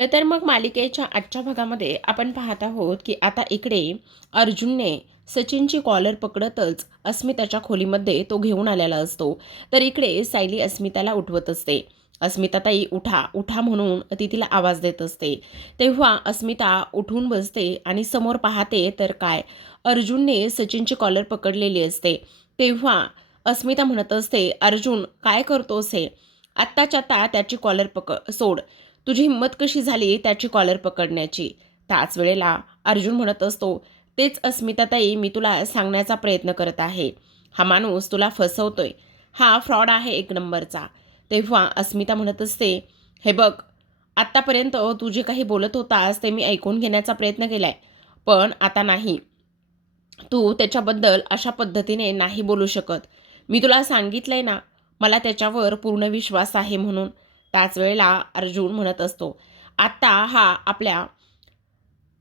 तर मग मालिकेच्या आजच्या भागामध्ये आपण पाहत आहोत की आता इकडे अर्जुनने सचिनची कॉलर पकडतच अस्मिताच्या खोलीमध्ये तो घेऊन आलेला असतो. तर इकडे सायली अस्मिताला उठवत असते. अस्मिताताई उठा उठा म्हणून ती तिला आवाज देत असते. तेव्हा अस्मिता उठून बसते आणि समोर पाहते तर काय, अर्जुनने सचिनची कॉलर पकडलेली असते. तेव्हा अस्मिता म्हणत असते, अर्जुन काय करतोस हे? आत्ताच्या आत्ता त्याची कॉलर सोड. तुझी हिंमत कशी झाली त्याची कॉलर पकडण्याची? त्याच वेळेला अर्जुन म्हणत असतो, तेच अस्मिताताई मी तुला सांगण्याचा प्रयत्न करत आहे. हा माणूस तुला फसवतोय. हा फ्रॉड आहे एक नंबरचा. तेव्हा अस्मिता म्हणत असते, हे बघ, आत्तापर्यंत तू जे काही बोलत होतास ते मी ऐकून घेण्याचा प्रयत्न केलाय. पण आता नाही. तू त्याच्याबद्दल अशा पद्धतीने नाही बोलू शकत. मी तुला सांगितलंय ना, मला त्याच्यावर पूर्ण विश्वास आहे म्हणून. त्याच वेळेला अर्जुन म्हणत असतो, आत्ता हा आपल्या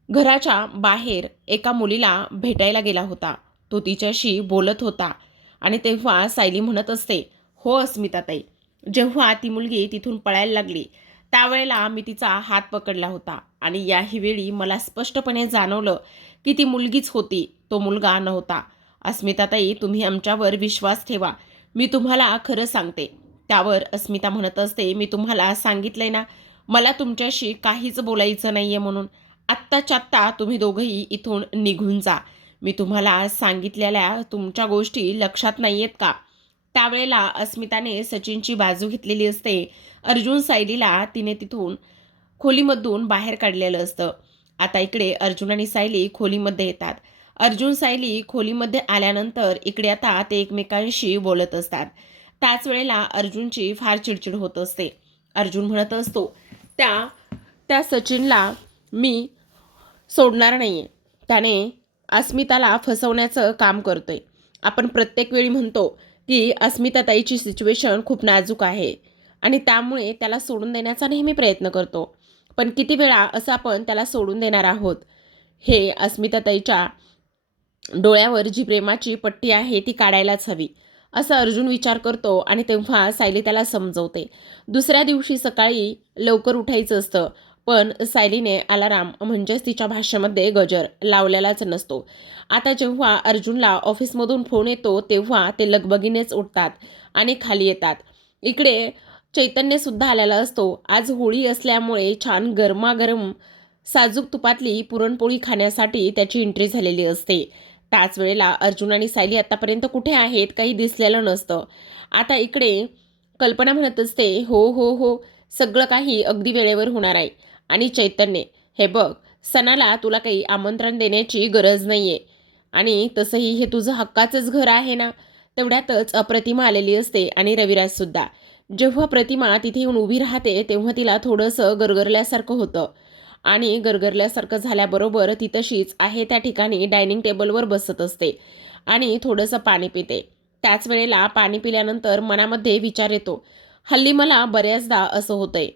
घराच्या बाहेर एका मुलीला भेटायला गेला होता. तो तिच्याशी बोलत होता आणि तेव्हा सायली म्हणत असते, हो अस्मिताताई, जेव्हा ती मुलगी तिथून पळायला लागली त्यावेळेला मी तिचा हात पकडला होता आणि याही वेळी मला स्पष्टपणे जाणवलं की ती मुलगीच होती, तो मुलगा नव्हता. अस्मिताताई, तुम्ही आमच्यावर विश्वास ठेवा. मी तुम्हाला खरं सांगते. त्यावर अस्मिता म्हणत असते, मी तुम्हाला सांगितलंय ना, मला तुमच्याशी काहीच बोलायचं नाहीये म्हणून. आत्ताच्या आत्ता तुम्ही दोघंही इथून निघून जा. मी तुम्हाला सांगितलेल्या तुमच्या गोष्टी लक्षात नाही आहेत का? त्यावेळेला अस्मिताने सचिनची बाजू घेतलेली असते. अर्जुन सायलीला तिने तिथून खोलीमधून बाहेर काढलेलं असतं. आता इकडे अर्जुन आणि सायली खोलीमध्ये येतात. अर्जुन सायली खोलीमध्ये आल्यानंतर इकडे आता ते एकमेकांशी बोलत असतात. त्याच वेळेला अर्जुनची फार चिडचिड होत असते. अर्जुन म्हणत असतो, त्या त्या सचिनला मी सोडणार नाहीये. त्याने अस्मिताला फसवण्याचं काम करतोय. आपण प्रत्येक वेळी म्हणतो की अस्मिताताईची सिच्युएशन खूप नाजूक आहे आणि त्यामुळे त्याला सोडून देण्याचा नेहमी प्रयत्न करतो. पण किती वेळा असं आपण त्याला सोडून देणार आहोत? हे अस्मिताताईच्या डोळ्यावर जी प्रेमाची पट्टी आहे ती काढायलाच हवी, असं अर्जुन विचार करतो आणि तेव्हा सायली त्याला समजवते. दुसऱ्या दिवशी सकाळी लवकर उठायचं असतं, पण सायलीने अलाराम म्हणजेच तिच्या भाषेमध्ये गजर लावलेलाच नसतो. आता जेव्हा अर्जुनला ऑफिसमधून फोन येतो तेव्हा ते लगबगीनेच उठतात आणि खाली येतात. इकडे चैतन्यसुद्धा आलेला असतो. आज होळी असल्यामुळे छान गरमागरम साजूक तुपातली पुरणपोळी खाण्यासाठी त्याची एंट्री झालेली असते. त्याच वेळेला अर्जुन आणि सायली आतापर्यंत कुठे आहेत काही दिसलेलं नसतं. आता इकडे कल्पना म्हणत असते, हो हो हो, सगळं काही अगदी वेळेवर होणार आहे. आणि चैतन्य, हे बघ, सणाला तुला काही आमंत्रण देण्याची गरज नाहीये आणि तसंही हे तुझं हक्काचंच घर आहे ना. तेवढ्यातच प्रतिमा आलेली असते आणि रविराज सुद्धा. जेव्हा प्रतिमा तिथे येऊन उभी राहते तेव्हा तिला थोडंसं गरगरल्यासारखं होतं आणि गरगरल्यासारखं झाल्याबरोबर ती तशीच आहे त्या ठिकाणी डायनिंग टेबलवर बसत असते आणि थोडंसं पाणी पिते. त्याच वेळेला पाणी पिल्यानंतर मनामध्ये विचार येतो, हल्ली मला बऱ्याचदा असं होतंय,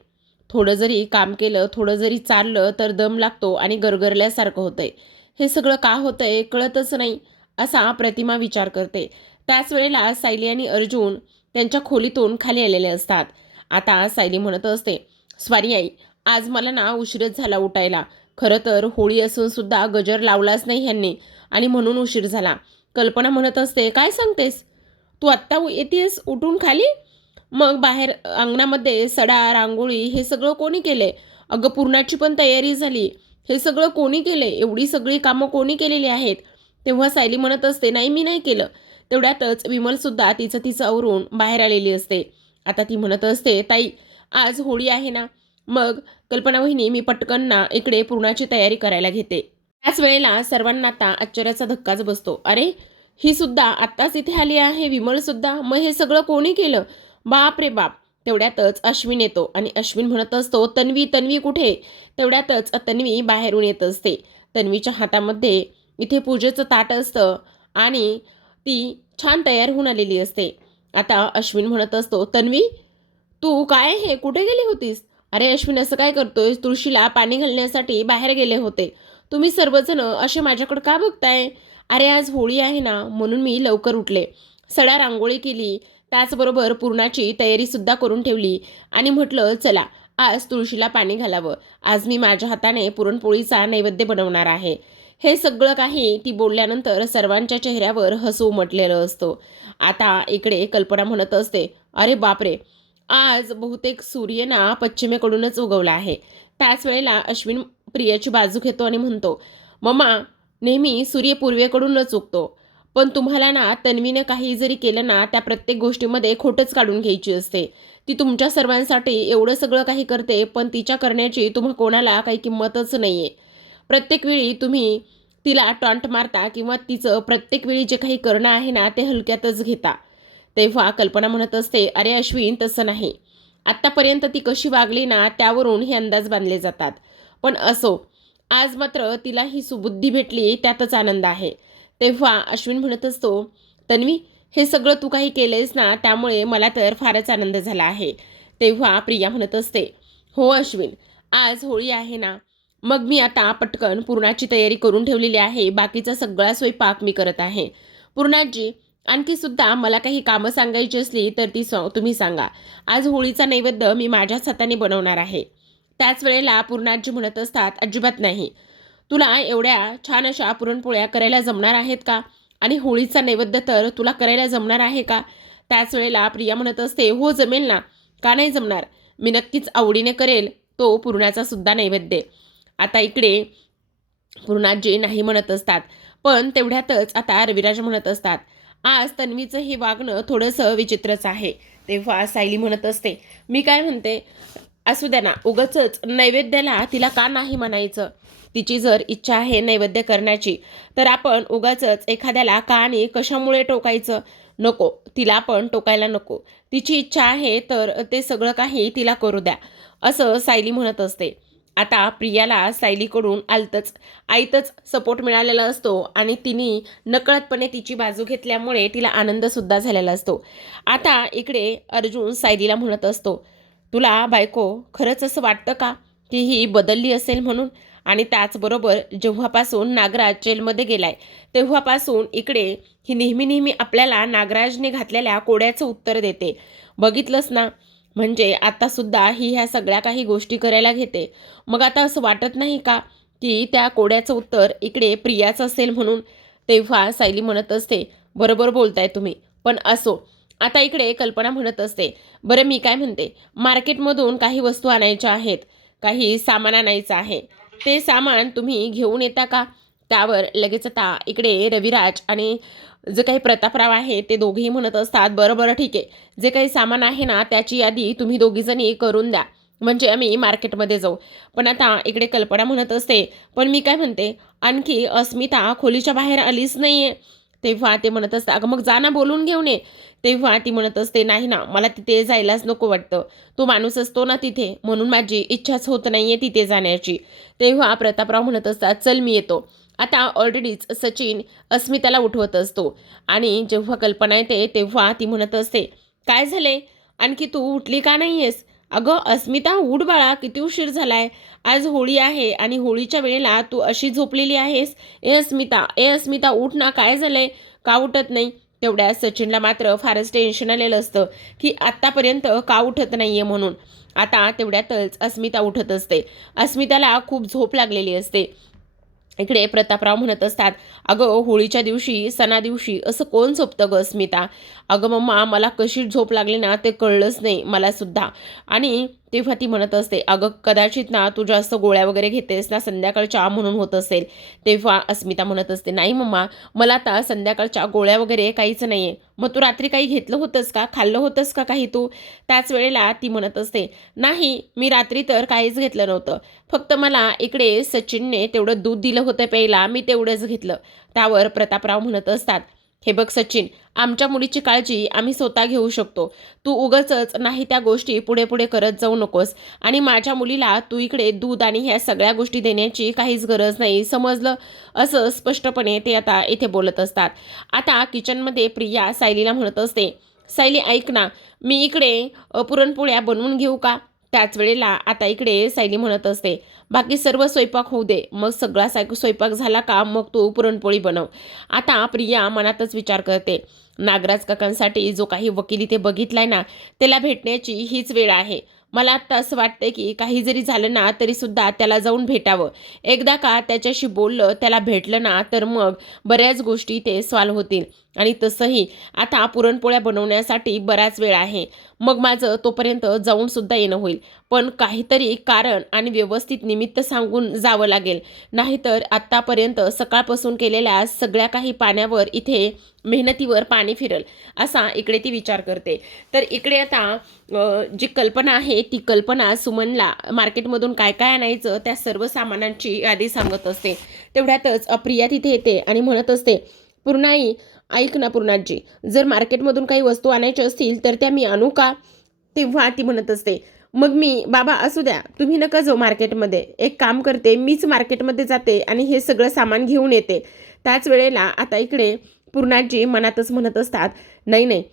थोडं जरी काम केलं, थोडं जरी चाललं तर दम लागतो आणि गरगरल्यासारखं होतंय. हे सगळं का होतंय कळतच नाही, असा प्रतिमा विचार करते. त्याच वेळेला सायली आणि अर्जुन त्यांच्या खोलीतून खाली आलेले असतात. आता सायली म्हणत असते, स्वारी आई, आज मला ना उशीरच झाला उठायला. खरं तर होळी असून सुद्धा गजर लावलाच नाही ह्यांनी आणि म्हणून उशीर झाला. कल्पना म्हणत असते, काय सांगतेस तू? आत्ता येतेस उठून खाली? मग बाहेर अंगणामध्ये सडा रांगोळी हे सगळं कोणी केलंय? अगं पूर्णाची पण तयारी झाली. हे सगळं कोणी केलंय? एवढी सगळी कामं कोणी केलेली आहेत? तेव्हा सायली म्हणत असते, नाही मी नाही केलं. तेवढ्यातच विमलसुद्धा तिचं तिचं आवरून बाहेर आलेली असते. आता ती म्हणत असते, ताई आज होळी आहे ना, मग कल्पना वहिनी मी पटकन ना इकडे पूर्णाची तयारी करायला घेते. त्याच वेळेला सर्वांना आता आश्चर्याचा धक्काच बसतो. अरे, ही सुद्धा आत्ताच इथे आली आहे, विमल सुद्धा. मग हे सगळं कोणी केलं? बाप रे बाप. तेवढ्यातच अश्विन येतो आणि अश्विन म्हणत असतो, तन्वी तन्वी कुठे? तेवढ्यातच तन्वी बाहेरून येत असते. तन्वीच्या हातामध्ये इथे पूजेचं ताट असतं आणि ती छान तयार होऊन आलेली असते. आता अश्विन म्हणत असतो, तन्वी तू काय हे कुठे गेली होतीस? अरे अश्विन, असं काय करतोय? तुळशीला पाणी घालण्यासाठी बाहेर गेले होते. तुम्ही सर्वजण असे माझ्याकडे का बघताय? अरे आज होळी आहे ना म्हणून मी लवकर उठले, सडा रांगोळी केली, त्याचबरोबर पूर्णाची तयारीसुद्धा करून ठेवली आणि म्हटलं चला आज तुळशीला पाणी घालावं, आज मी माझ्या हाताने पुरणपोळीचा नैवेद्य बनवणार आहे. हे सगळं काही ती बोलल्यानंतर सर्वांच्या चेहऱ्यावर हसू उमटलेलं असतं. आता इकडे कल्पना म्हणत असते, अरे बापरे, आज बहुतेक सूर्य ना पश्चिमेकडूनच उगवला आहे. त्याच वेळेला अश्विन प्रियाची बाजू घेतो आणि म्हणतो, मम्मा, नेहमी सूर्य पूर्वेकडूनच उगतो. पण तुम्हाला ना तन्वीने काही जरी केलं ना, त्या प्रत्येक गोष्टीमध्ये खोटच काढून घ्यायची असते. ती तुमच्या सर्वांसाठी एवढं सगळं काही करते, पण तिच्या करण्याची तुम्हा कोणाला काही किंमतच नाहीये. प्रत्येक वेळी तुम्ही तिला टॉन्ट मारता किंवा तिचं प्रत्येक वेळी जे काही करणं आहे ना, ते हलक्यातच घेता. तेव्हा कल्पना म्हणत असते, अरे अश्विन, तसं नाही. आत्तापर्यंत ती कशी वागली ना, त्यावरून हे अंदाज बांधले जातात. पण असो, आज मात्र तिला ही सुबुद्धी भेटली, त्यातच आनंद आहे. तेव्हा अश्विन म्हणत असतो, तन्वी, हे सगळं तू काही केलेस ना, त्यामुळे मला तर फारच आनंद झाला आहे. तेव्हा प्रिया म्हणत असते, हो अश्विन, आज होळी आहे ना, मग मी आता पटकन पुरणाची तयारी करून ठेवलेली आहे. बाकीचा सगळा स्वयंपाक मी करत आहे. पूर्णाजी, आणखी सुद्धा मला काही कामं सांगायची असली तर ती तुम्ही सांगा. आज होळीचा नैवेद्य मी माझ्याच हाताने बनवणार आहे. त्याच वेळेला पूर्णाजी म्हणत असतात, अजिबात नाही. तुला एवढ्या छान अशा पुरणपोळ्या करायला जमणार आहेत का? आणि होळीचा नैवेद्य तर तुला करायला जमणार आहे का? त्याच वेळेला प्रिया म्हणत असते, हो जमेल ना, का नाही जमणार? मी नक्कीच आवडीने करेल तो पुरणाचा सुद्धा नैवेद्य. आता इकडे पूर्णाजी नाही म्हणत असतात. पण तेवढ्यातच आता रविराज म्हणत असतात, आज तन्वीचं हे वागणं थोडंसं विचित्रच आहे. तेव्हा सायली म्हणत असते, मी काय म्हणते, असू द्या ना, उगाचच नैवेद्याला तिला का नाही म्हणायचं? तिची जर इच्छा आहे नैवेद्य करण्याची, तर आपण उगाचच एखाद्याला का आणि कशामुळे टोकायचं? नको, तिला पण टोकायला नको. तिची इच्छा आहे तर ते सगळं काही तिला करू द्या, असं सायली म्हणत असते. आता प्रियाला सायलीकडून आईतच सपोर्ट मिळालेला असतो आणि तिने नकळतपणे तिची बाजू घेतल्यामुळे तिला आनंदसुद्धा झालेला असतो. आता इकडे अर्जुन सायलीला म्हणत असतो, तुला बायको खरंच असं वाटतं का की ही बदलली असेल म्हणून? आणि त्याचबरोबर जेव्हापासून नागराज जेलमध्ये गेलाय तेव्हापासून इकडे ही नेहमी नेहमी आपल्याला नागराजने घातलेल्या कोड्याचं उत्तर देते. बघितलंस ना, म्हणजे आतासुद्धा ही ह्या सगळ्या काही गोष्टी करायला घेते. मग आता असं वाटत नाही का की त्या कोड्याचं उत्तर इकडे प्रियाचं असेल म्हणून? तेव्हा सायली म्हणत असते, बरोबर बोलताय तुम्ही, पण असो. आता इकडे कल्पना म्हणत असते, बरं मी काय म्हणते, मार्केटमधून काही वस्तू आणायच्या आहेत, काही सामान आणायचं आहे, ते सामान तुम्ही घेऊन येता का? त्यावर लगेच आता इकडे रविराज आणि जे काही प्रतापराव आहे ते दोघेही म्हणत असतात, बरं बरं ठीक आहे, जे काही सामान आहे ना त्याची यादी तुम्ही दोघीजणी करून द्या, म्हणजे आम्ही मार्केटमध्ये जाऊ. पण आता इकडे कल्पना म्हणत असते, पण मी काय म्हणते, आणखी अस्मिता खोलीच्या बाहेर आलीच नाहीये. तेव्हा ते म्हणत असतं, अगं मग जा ना, बोलून घेऊन ये. तेव्हा ती म्हणत असते, नाही ना, मला तिथे जायलाच नको वाटतं. तो माणूस असतो ना तिथे, म्हणून माझी इच्छाच होत नाहीये तिथे जाण्याची. तेव्हा प्रतापराव म्हणत असतात, चल मी येतो. आता ऑलरेडीच सचिन अस्मिताला उठवत असतो आणि जेव्हा कल्पना येते तेव्हा ती म्हणत असते, काय झाले, आणखी तू उठली का नाही आहेस? अगं अस्मिता, उठ बाळा, किती उशीर झालाय. आज होळी आहे आणि होळीच्या वेळेला तू अशी झोपलेली आहेस. ए अस्मिता, उठ ना, काय झालंय, का उठत नाही? तेवढ्या सचिनला मात्र फारच टेन्शन आलेलं असतं की आत्तापर्यंत का उठत नाहीये म्हणून. आता तेवढ्यातच अस्मिता उठत असते. अस्मिताला खूप झोप लागलेली असते. इकडे प्रतापराव म्हणत असतात, अगं होळीच्या दिवशी, सणा दिवशी असं कोण झोपतं गं अस्मिता? अगं मम्मा, मला कशी झोप लागली ना ते कळलंच नाही मला सुद्धा. आणि तेव्हा ती म्हणत असते, अगं कदाचित ना तू जास्त गोळ्या वगैरे घेतेस ना, संध्याकाळच्या म्हणून होत असेल. तेव्हा अस्मिता म्हणत असते, नाही मम्मा, मला आता संध्याकाळच्या गोळ्या वगैरे काहीच नाही आहे. मग तू रात्री काही घेतलं होतंस का, खाल्लं होतंस का काही तू? त्याच वेळेला ती म्हणत असते, नाही, मी रात्री तर काहीच घेतलं नव्हतं. फक्त मला इकडे सचिनने तेवढं दूध दिलं होतं प्यायला, मी तेवढंच घेतलं. त्यावर प्रतापराव म्हणत असतात, हे बघ सचिन, आमच्या मुलीची काळजी आम्ही स्वतः घेऊ शकतो. तू उगाचच नाही त्या गोष्टी पुढे पुढे करत जाऊ नकोस. आणि माझ्या मुलीला तू इकडे दूध आणि ह्या सगळ्या गोष्टी देण्याची काहीच गरज नाही, समजलं? असं स्पष्टपणे ते आता इथे बोलत असतात. आता किचनमध्ये प्रिया सायलीला म्हणत असते, सायली ऐक ना, मी इकडे पुरणपोळ्या बनवून घेऊ का? त्याच वेळेला आता इकडे सायली म्हणत असते, बाकी सर्व स्वयंपाक होऊ दे, मग सगळा स्वयंपाक झाला का मग तू पुरणपोळी बनव. आता प्रिया मनातच विचार करते, नागराज काकांसाठी जो काही वकील इथे बघितलाय ना, त्याला भेटण्याची हीच वेळ आहे. मला आत्ता असं वाटतंय की काही जरी झालं ना तरीसुद्धा त्याला जाऊन भेटावं. एकदा का त्याच्याशी बोललं, त्याला भेटलं ना तर मग बऱ्याच गोष्टी ते सॉल्व्ह होतील. आणि तसंही आता पुरणपोळ्या बनवण्यासाठी बराच वेळ आहे. मग माझं तोपर्यंत जाऊनसुद्धा येणं होईल. पण काहीतरी कारण आणि व्यवस्थित निमित्त सांगून जावं लागेल. नाहीतर आत्तापर्यंत सकाळपासून केलेल्या सगळ्या काही पाण्यावर इथे मेहनतीवर पाणी फिरल, असा इकडे ती विचार करते. तर इकडे आता जी कल्पना आहे ती कल्पना सुमनला मार्केटमधून काय काय आणायचं त्या सर्व सामानांची यादी सांगत असते. तेवढ्यातच प्रिया तिथे येते आणि म्हणत असते, "पूर्णाई, ऐक ना पूर्णाजी, जर मार्केटमधून काही वस्तू आणायच्या असतील तर त्या मी आणू का?" तेव्हा ती म्हणत असते, "मग मी बाबा असू द्या, तुम्ही नका जाऊ मार्केटमध्ये. एक काम करते, मीच मार्केटमध्ये जाते आणि हे सगळं सामान घेऊन येते." त्याच वेळेला आता इकडे पूर्णाजी मनातच म्हणत असतात, "नाही नाही,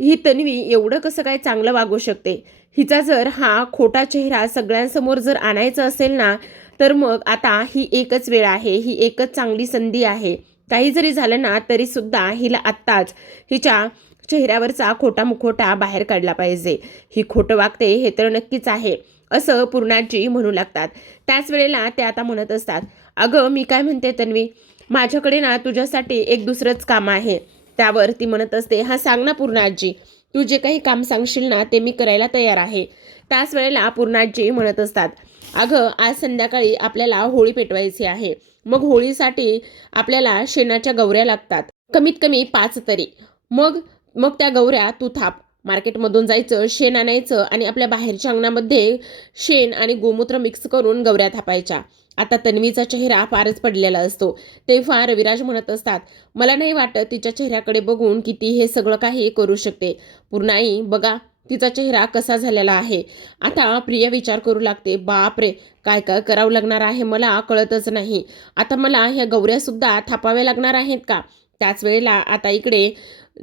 ही तन्वी एवढं कसं काय चांगलं वागू शकते? हिचा जर हा खोटा चेहरा सगळ्यांसमोर जर आणायचा असेल ना, तर मग आता ही एकच वेळ आहे, ही एकच चांगली संधी आहे. काही जरी झालं ना तरीसुद्धा हिला आत्ताच हिच्या चेहऱ्यावरचा खोटा मुखवटा बाहेर काढला पाहिजे. ही खोटं वागते हे तर नक्कीच आहे." असं पूर्णाजी म्हणू लागतात. त्याच वेळेला ते आता म्हणत असतात, "अगं मी काय म्हणते तन्वी, माझ्याकडे ना तुझ्यासाठी एक दुसरंच काम आहे." त्यावर ती म्हणत असते, "हां सांग ना पूर्णाजी, तू जे काही काम सांगशील ना ते मी करायला तयार आहे." त्याच वेळेला पूर्णाजी म्हणत असतात, "अगं आज संध्याकाळी आपल्याला होळी पेटवायची आहे. मग होळीसाठी आपल्याला शेणाच्या गौऱ्या लागतात, कमीत कमी 5 तरी. मग मग त्या गौऱ्या तू थाप. मार्केटमधून जायचं, शेण आणायचं आणि आपल्या बाहेरच्या अंगणामध्ये शेण आणि गोमूत्र मिक्स करून गौऱ्या थापायच्या." आता तन्वीचा चेहरा फारच पडलेला असतो. तेव्हा रविराज म्हणत असतात, "मला नाही वाटत तिच्या चेहऱ्याकडे बघून की ती हे सगळं काही करू शकते. पूर्णाई बघा तिचा चेहरा कसा झालेला आहे." आता प्रिया विचार करू लागते, "बापरे, काय काय करावं लागणार आहे मला कळतच नाही. आता मला ह्या गौऱ्यासुद्धा थापाव्या लागणार आहेत का?" त्याच वेळेला आता इकडे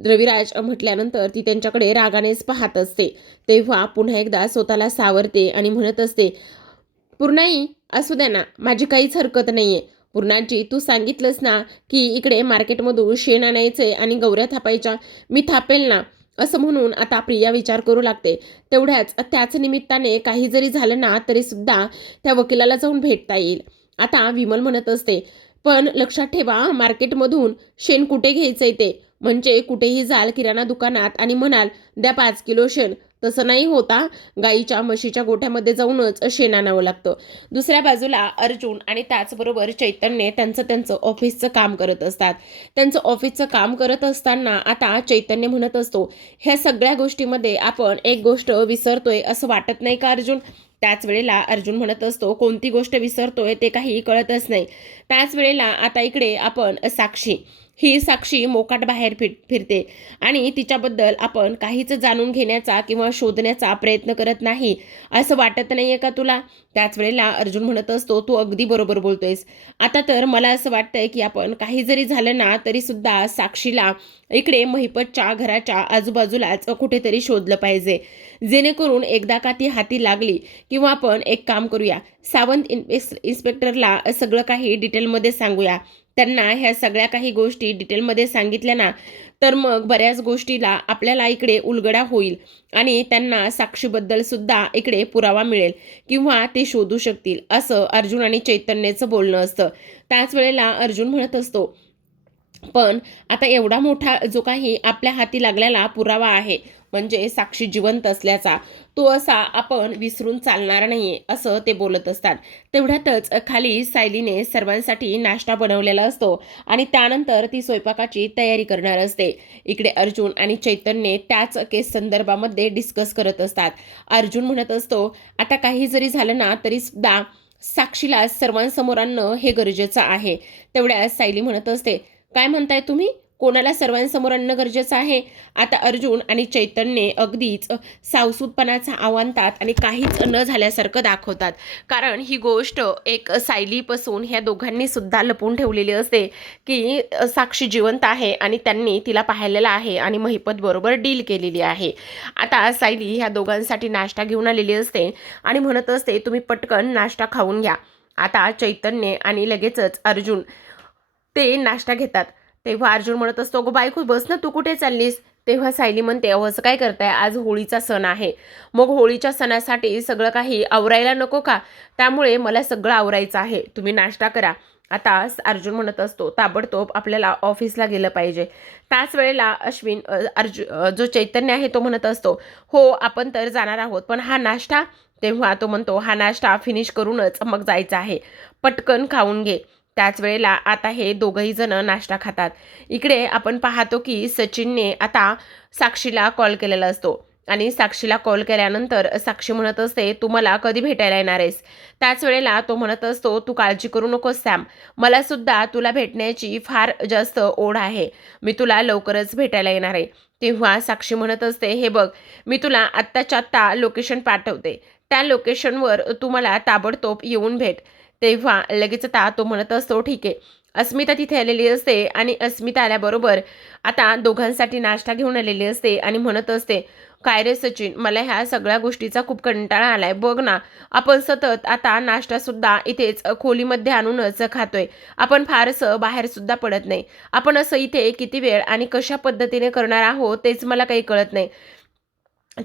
रविराज म्हटल्यानंतर ती त्यांच्याकडे रागानेच पाहत असते. तेव्हा पुन्हा एकदा स्वतःला सावरते आणि म्हणत असते, "पूर्णाई, असू द्या ना, माझी काहीच हरकत नाहीये. पूर्णाजी, तू सांगितलंस ना की इकडे मार्केटमधून शेण आणायचंय आणि गौऱ्या थापायच्या, मी थापेल ना." असं म्हणून आता प्रिया विचार करू लागते. त्याच निमित्ताने काही जरी झालं ना तरीसुद्धा त्या वकिलाला जाऊन भेटता येईल. आता विमल म्हणत असते, "पण लक्षात ठेवा, मार्केटमधून शेण कुठे घ्यायचंय ते. म्हणजे कुठेही जाल किराणा दुकानात आणि म्हणाल, 'द्या 5 किलो शेण.' तसं नाही होता. गाईच्या म्हशीच्या गोठ्यामध्ये जाऊनच शेण आणावं लागतं." दुसऱ्या बाजूला अर्जुन आणि त्याचबरोबर चैतन्य त्यांचं ऑफिसचं काम करत असतात. त्यांचं ऑफिसचं काम करत असताना आता चैतन्य म्हणत असतो, "ह्या सगळ्या गोष्टीमध्ये आपण एक गोष्ट विसरतोय असं वाटत नाही का अर्जुन?" त्याच वेळेला अर्जुन म्हणत असतो, "कोणती गोष्ट विसरतोय ते काही कळतच नाही." त्याच वेळेला आता इकडे आपण साक्षी मोकाट बाहेर फिरते आणि तिच्याबद्दल आपण काहीच जाणून घेण्याचा किंवा शोधण्याचा प्रयत्न करत नाही असं वाटत नाहीये का तुला? त्याच वेळेला अर्जुन म्हणत असतो, "तू अगदी बरोबर बोलतोयस. आता तर मला असं वाटतंय की आपण काही जरी झालं ना तरी सुद्धा साक्षीला इकडे महिपतच्या घराच्या आजूबाजूलाच कुठेतरी शोधलं पाहिजे, जेणेकरून एकदा का ती हाती लागली किंवा आपण एक काम करूया, सावंत इन्स्पेक्टरला सगळं काही डिटेलमध्ये सांगूया. त्यांना ह्या सगळ्या काही गोष्टी डिटेलमध्ये सांगितल्या ना तर मग बऱ्याच गोष्टीला आपल्याला इकडे उलगडा होईल आणि त्यांना साक्षीबद्दल सुद्धा इकडे पुरावा मिळेल किंवा ते शोधू शकतील." असं अर्जुन आणि चैतन्याचं बोलणं असतं. त्याच वेळेला अर्जुन म्हणत असतो, "पण आता एवढा मोठा जो काही आपल्या हाती लागलेला पुरावा आहे, म्हणजे साक्षी जिवंत असल्याचा, तो असा आपण विसरून चालणार नाहीये." असं ते बोलत असतात. तेवढ्यातच खाली सायलीने सर्वांसाठी नाश्ता बनवलेला असतो आणि त्यानंतर ती स्वयंपाकाची तयारी करणार असते. इकडे अर्जुन आणि चैतन्य त्याच केस संदर्भामध्ये डिस्कस करत असतात. अर्जुन म्हणत असतो, "आता काही जरी झालं ना तरी सुद्धा साक्षीला सर्वांसमोर आणणं हे गरजेचं आहे." तेवढ्या सायली म्हणत असते, "काय म्हणताय तुम्ही? कोणाला सर्वांसमोर आणणं गरजेचं आहे?" आता अर्जुन आणि चैतन्य अगदीच सावसूतपणाचा आणतात आणि काहीच न झाल्यासारखं दाखवतात. कारण ही गोष्ट एक सायलीपासून ह्या दोघांनी सुद्धा लपवून ठेवलेली असते की साक्षी जिवंत आहे आणि त्यांनी तिला पाहिलेलं आहे आणि महिपत बरोबर डील केलेली आहे. आता सायली ह्या दोघांसाठी नाश्ता घेऊन आलेली असते आणि म्हणत असते, "तुम्ही पटकन नाश्ता खाऊन घ्या." आता चैतन्य आणि लगेचच अर्जुन ते नाश्ता घेतात. तेव्हा अर्जुन म्हणत असतो, "गो बायको बस ना, तू कुठे चाललीस?" तेव्हा सायली म्हणते, अहो असं काय करताय, आज होळीचा सण आहे. मग होळीच्या सणासाठी सगळं काही आवरायला नको का? त्यामुळे मला सगळं आवरायचं आहे, तुम्ही नाश्ता करा. आता अर्जुन म्हणत असतो, ताबडतोब आपल्याला ऑफिसला गेलं पाहिजे. त्याच वेळेला अश्विन जो चैतन्य आहे तो म्हणत असतो, हो आपण तर जाणार आहोत, पण हा नाश्ता. तेव्हा तो म्हणतो, हा नाश्ता फिनिश करूनच मग जायचं आहे, पटकन खाऊन घे. त्याच वेळेला आता हे दोघंही जण नाश्ता खातात. इकडे आपण पाहतो की सचिनने आता साक्षीला कॉल केलेला असतो आणि साक्षीला कॉल केल्यानंतर साक्षी म्हणत असते, तू मला कधी भेटायला येणार आहेस? त्याच वेळेला तो म्हणत असतो, तू काळजी करू नकोस सॅम, मला सुद्धा तुला भेटण्याची फार जास्त ओढ आहे, मी तुला लवकरच भेटायला येणार आहे. तेव्हा साक्षी म्हणत असते, हे बघ, मी तुला आत्ताच्या आत्ता लोकेशन पाठवते, त्या लोकेशनवर तू मला ताबडतोब येऊन भेट. तेव्हा लगेच आता तो म्हणत असतो, ठीक आहे. अस्मिता तिथे आलेली असते आणि अस्मिता आल्याबरोबर आता दोघांसाठी नाश्ता घेऊन आलेली असते आणि म्हणत असते, काय रे सचिन, मला ह्या सगळ्या गोष्टीचा खूप कंटाळा आलाय, बघ ना, आपण सतत आता नाश्ता सुद्धा इथेच खोलीमध्ये आणूनच खातोय, आपण फारसं बाहेर सुद्धा पडत नाही, आपण असं इथे किती वेळ आणि कशा पद्धतीने करणार आहोत तेच मला काही कळत नाही.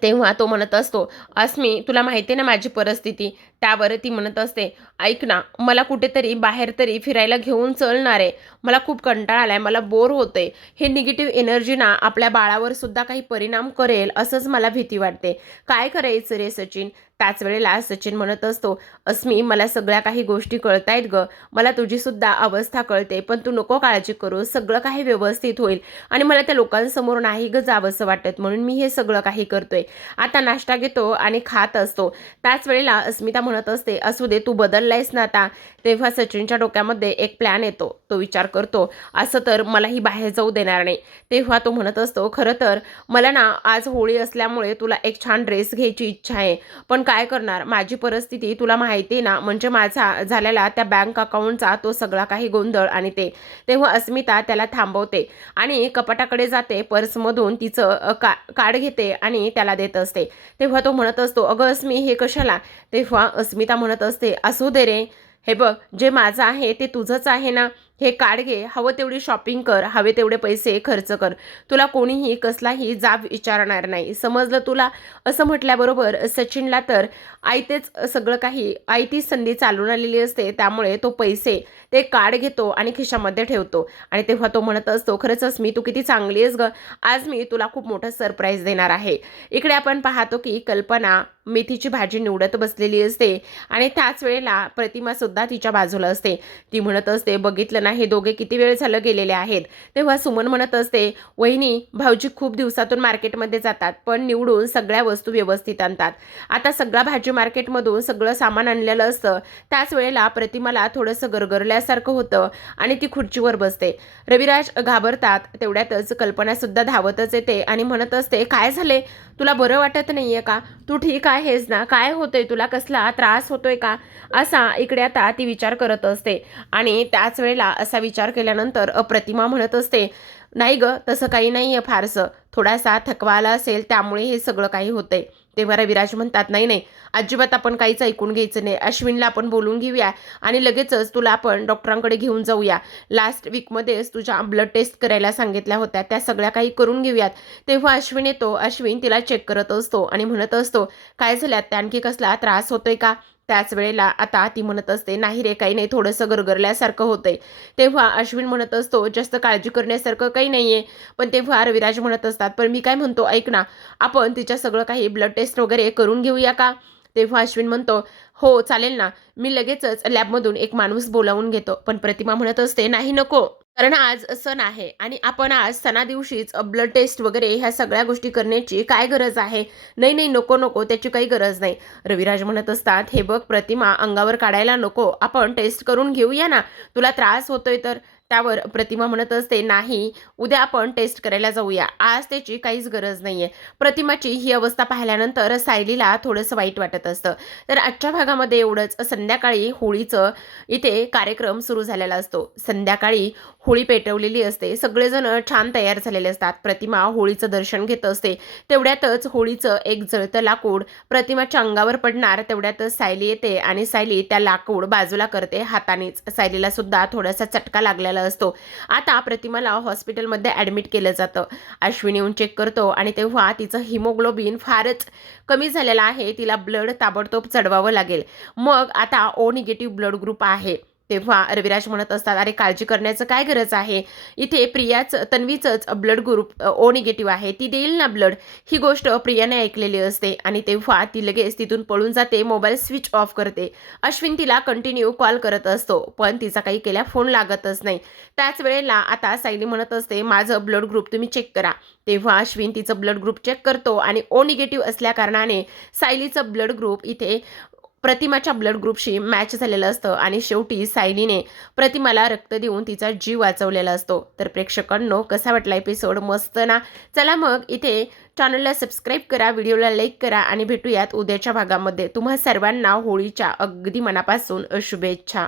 तेव्हा तो म्हणत असतो, अस्मी तुला माहिती आहे ना माझी परिस्थिती. त्यावर ती म्हणत असते, ऐक ना, मला कुठेतरी बाहेर तरी फिरायला घेऊन चलणार आहे, मला खूप कंटाळा आलाय, मला बोर होते, हे निगेटिव्ह एनर्जी ना आपल्या बाळावर सुद्धा काही परिणाम करेल असंच मला भीती वाटते, काय करायचं रे सचिन? त्याच वेळेला सचिन म्हणत असतो, अस्मी मला सगळ्या काही गोष्टी कळतायत ग, मला तुझी सुद्धा अवस्था कळते, पण तू नको काळजी करू, सगळं काही व्यवस्थित होईल आणि मला त्या लोकांसमोर नाही ग जावंसं वाटत, म्हणून मी हे सगळं काही करतोय. आता नाश्ता घेतो आणि खात असतो. त्याच वेळेला अस्मिता म्हणत असते, असू दे, तू बदललायस ना आता. तेव्हा सचिनच्या डोक्यामध्ये एक प्लॅन येतो, तो विचार करतो, असं तर मलाही बाहेर जाऊ देणार नाही. तेव्हा तो म्हणत असतो, खरं तर मला ना आज होळी असल्यामुळे तुला एक छान ड्रेस घ्यायची इच्छा आहे, पण काय करणार, माझी परिस्थिती तुला माहिती आहे ना, म्हणजे माझा झालेला त्या बँक अकाउंटचा तो सगळा काही गोंधळ आणि ते. तेव्हा अस्मिता त्याला थांबवते आणि कपाटाकडे जाते, पर्समधून तिचं कार्ड घेते आणि त्याला देत असते. तेव्हा तो म्हणत असतो, अगं अस्मी हे कशाला? तेव्हा अस्मिता म्हणत असते, असू दे रे, हे बघ, जे माझं आहे ते तुझंच आहे ना, हे कार्ड घे, हवं तेवढी शॉपिंग कर, हवे तेवढे पैसे खर्च कर, तुला कोणीही कसलाही जाब विचारणार नाही, समजलं तुला? असं म्हटल्याबरोबर सचिनला तर आयतेच सगळं काही आयती संधी चालून आलेली असते, त्यामुळे तो पैसे ते कार्ड घेतो आणि खिशामध्ये ठेवतो आणि तेव्हा तो म्हणत असतो, खरंच मी तू किती चांगली आहेस ग, आज मी तुला खूप मोठं सरप्राईज देणार आहे. इकडे आपण पाहतो की कल्पना मेथीची भाजी निवडत बसलेली असते आणि त्याच वेळेला प्रतिमा सुद्धा तिच्या बाजूला असते. ती म्हणत असते, बघितलं ना, हे दोघे किती वेळ झालं गेलेले आहेत. तेव्हा सुमन म्हणत असते, वहिनी भाऊजी खूप दिवसातून मार्केटमध्ये जातात, पण निवडून सगळ्या वस्तू व्यवस्थित आणतात. आता सगळा भाजी मार्केटमधून सगळं सामान आणलेलं असतं. त्याच वेळेला प्रतिमाला थोडंसं गरगरल्यासारखं होतं आणि ती खुर्चीवर बसते. रविराज घाबरतात. तेवढ्यातच कल्पना सुद्धा धावतच येते आणि म्हणत असते, काय झाले, तुला बरं वाटत नाहीये का? तू ठीक आहेस ना? काय होतंय तुला, कसला त्रास होतोय का? असा इकडे आता ती विचार करत असते आणि त्याच वेळेला असा विचार केल्यानंतर प्रतिमा म्हणत असते, नाही ग, तसं काही नाहीये, फारसं थोडासा थकवा आला असेल त्यामुळे हे सगळं काही होतंय. तेव्हा रविराज म्हणतात, नाही नाही, अजिबात आपण काहीच ऐकून घ्यायचं नाही, अश्विनला आपण बोलून घेऊया आणि लगेचच तुला आपण डॉक्टरांकडे घेऊन जाऊया. लास्ट वीकमध्येच तुझ्या ब्लड टेस्ट करायला सांगितल्या होत्या, त्या सगळ्या काही करून घेऊयात. तेव्हा अश्विन येतो. अश्विन तिला चेक करत असतो आणि म्हणत असतो, काय झाल्यात, त्या आणखी कसला त्रास होतोय का? त्याच वेळेला आता ती म्हणत असते, नाही रे, काही नाही, थोडंसं गरगरल्यासारखं होतंय. तेव्हा अश्विन म्हणत असतो, जास्त काळजी करण्यासारखं काही नाहीये. पण तेव्हा रविराज म्हणत असतात, पण मी काय म्हणतो, ऐक ना, आपण तिच्या सगळं काही ब्लड टेस्ट वगैरे करून घेऊया का? तेव्हा अश्विन म्हणतो, हो चालेल ना, मी लगेचच लॅबमधून एक माणूस बोलावून घेतो. पण प्रतिमा म्हणत असते, नाही नको, कारण आज सण आहे आणि आपण आज सणा दिवशीच ब्लड टेस्ट वगैरे ह्या सगळ्या गोष्टी करण्याची काय गरज आहे? नाही नाही, नको नको, त्याची काही गरज नाही. रविराज म्हणत असतात, हे बघ प्रतिमा, अंगावर काढायला नको, आपण टेस्ट करून घेऊया ना, तुला त्रास होतोय तर. त्यावर प्रतिमा म्हणत असते, नाही, उद्या आपण टेस्ट करायला जाऊया, आज त्याची काहीच गरज नाहीये. प्रतिमाची ही अवस्था पाहिल्यानंतर सायलीला थोडंसं वाईट वाटत असतं. तर आजच्या भागामध्ये एवढंच. संध्याकाळी होळीचं इथे कार्यक्रम सुरू झालेला असतो. संध्याकाळी होळी पेटवलेली असते, सगळेजण छान तयार झालेले असतात. प्रतिमा होळीचं दर्शन घेत असते. तेवढ्यातच होळीचं एक जळतं लाकूड प्रतिमाच्या अंगावर पडणार. तेवढ्यातच सायली येते आणि सायली त्या लाकूड बाजूला करते हातानेच. सायलीला सुद्धा थोडासा चटका लागलेला झालेला असतो. आता प्रतिमाला हॉस्पिटलमध्ये ॲडमिट केलं जातं. अश्विनी येऊन चेक करतो आणि तेव्हा तिचं हिमोग्लोबिन फारच कमी झालेलं आहे. तिला ब्लड ताबडतोब चढवावं लागेल. मग आता ओ निगेटिव्ह ब्लड ग्रुप आहे. तेव्हा रविराज म्हणत असतात, अरे काळजी करण्याचं काय गरज आहे, इथे तन्वीचंच ब्लड ग्रुप ओ निगेटिव्ह आहे, ती देईल ना ब्लड. ही गोष्ट प्रियाने ऐकलेली असते आणि तेव्हा ती लगेच तिथून पळून जाते, मोबाईल स्विच ऑफ करते. अश्विन तिला कंटिन्यू कॉल करत असतो, पण तिचा काही केल्या फोन लागतच नाही. त्याच वेळेला आता सायली म्हणत असते, माझं ब्लड ग्रुप तुम्ही चेक करा. तेव्हा अश्विन तिचं ब्लड ग्रुप चेक करतो आणि ओ निगेटिव्ह असल्याकारणाने सायलीचं ब्लड ग्रुप इथे प्रतिमाच्या ब्लड ग्रुपशी मॅच झालेलं असतं आणि शेवटी सायलीने प्रतिमाला रक्त देऊन तिचा जीव वाचवलेला असतो. तर प्रेक्षकांनो, कसा वाटला एपिसोड? मस्त ना? चला मग इथे चॅनलला सबस्क्राईब करा, व्हिडिओला लाईक करा आणि भेटूयात उद्याच्या भागामध्ये. तुम्हा सर्वांना होळीच्या अगदी मनापासून शुभेच्छा.